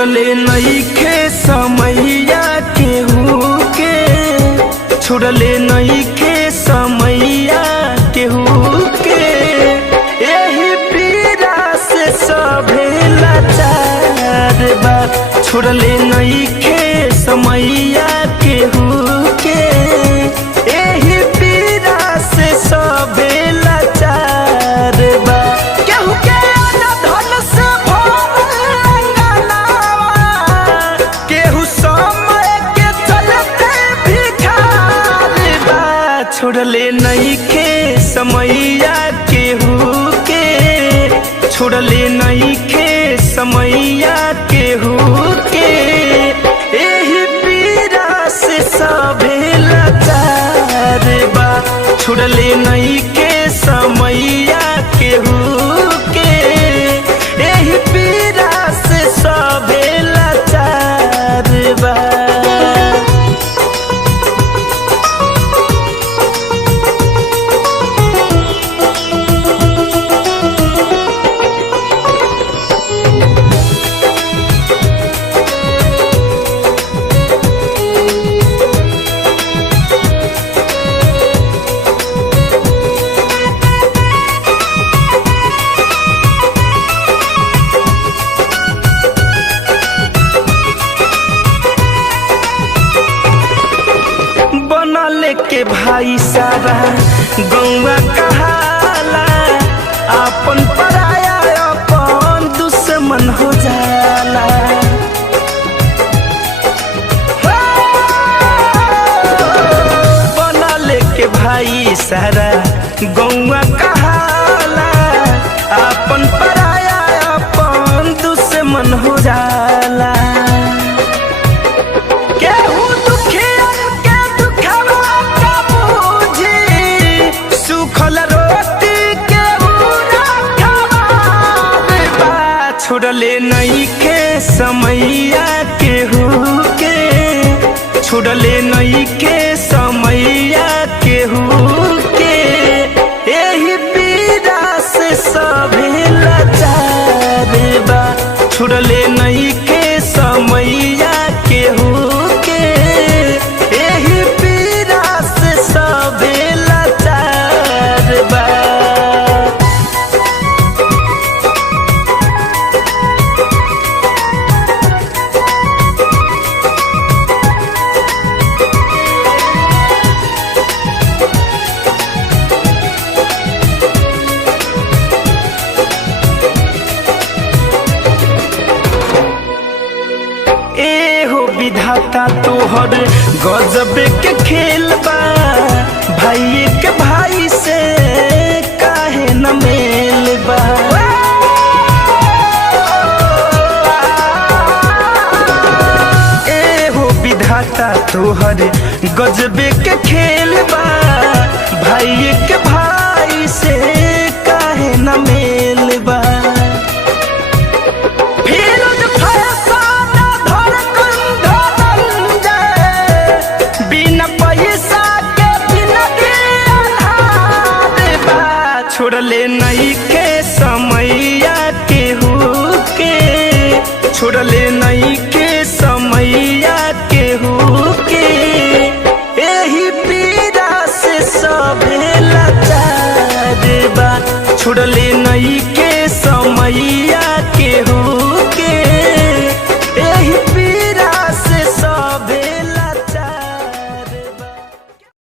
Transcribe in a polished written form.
छोड़ले नइखे समैया केहू के, छोड़ले नइखे समैया केहू के। एही पीड़ा से सभे लाचार बा, छोड़ले नइखे समैया केहू के। एही पीड़ा से सभे लाचार बा, केहू के धन से भरल अंगनावा, केहू समय के चलते भिखार बा। छोड़ले नइखे समैया केहू के, छोड़ले नइखे समैया केहू के। एही पीड़ा से सभे लाचार बा, छोड़ले नइखे समैया केहू के। एही पीड़ा से सभे लाचार बा। के भाई सारा गौवा कहाला, अपन पराया अपन दुश्मन हो जाला। बना लेके भाई सारा गौवा कहाला, अपन पराया अपन दुश्मन हो जाला। छोड़ले नइखे समैया केहू के, छोड़ले नइखे समैया केहू के। एही पीड़ा से सभे लाचार बा, छोड़ले नइखे समैया केहू के। एही पीड़ा से सभे लाचार बा। विधाता तोहर गजब के खेल बा, भाई के भाई से काहे न मेल बा। एहो विधाता तोहर गजब के खेल बा, भाई के भाई से काहे न मेल बा। छोड़ले नइखे समैया केहू के, छोड़ले नइखे